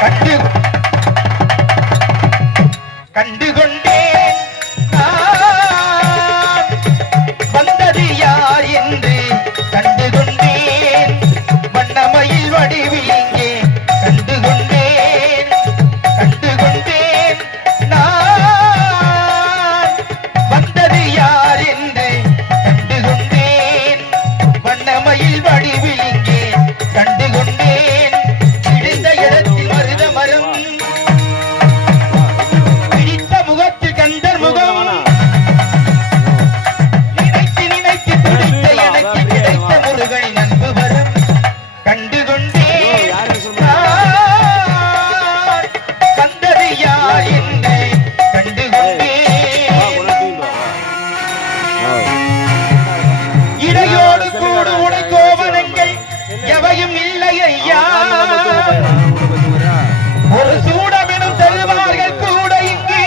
கண்டு கண்டுகொண்டு தீமையும் இல்லை ஐயா ஒரு சூடமிடும் செல்வார்கள் கூட இங்கு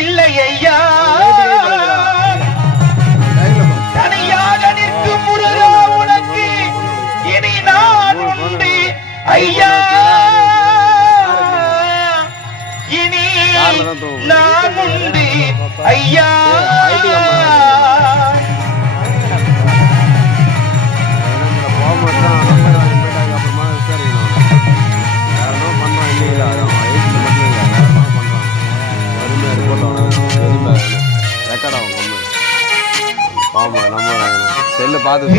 இல்லை ஐயா தனியாக நிற்கும் முருகா உனக்கு இனி நான் உண்டு ஐயா இனி நான் உண்டு ஐயா ஆமா நம்ம செல்லு பார்த்து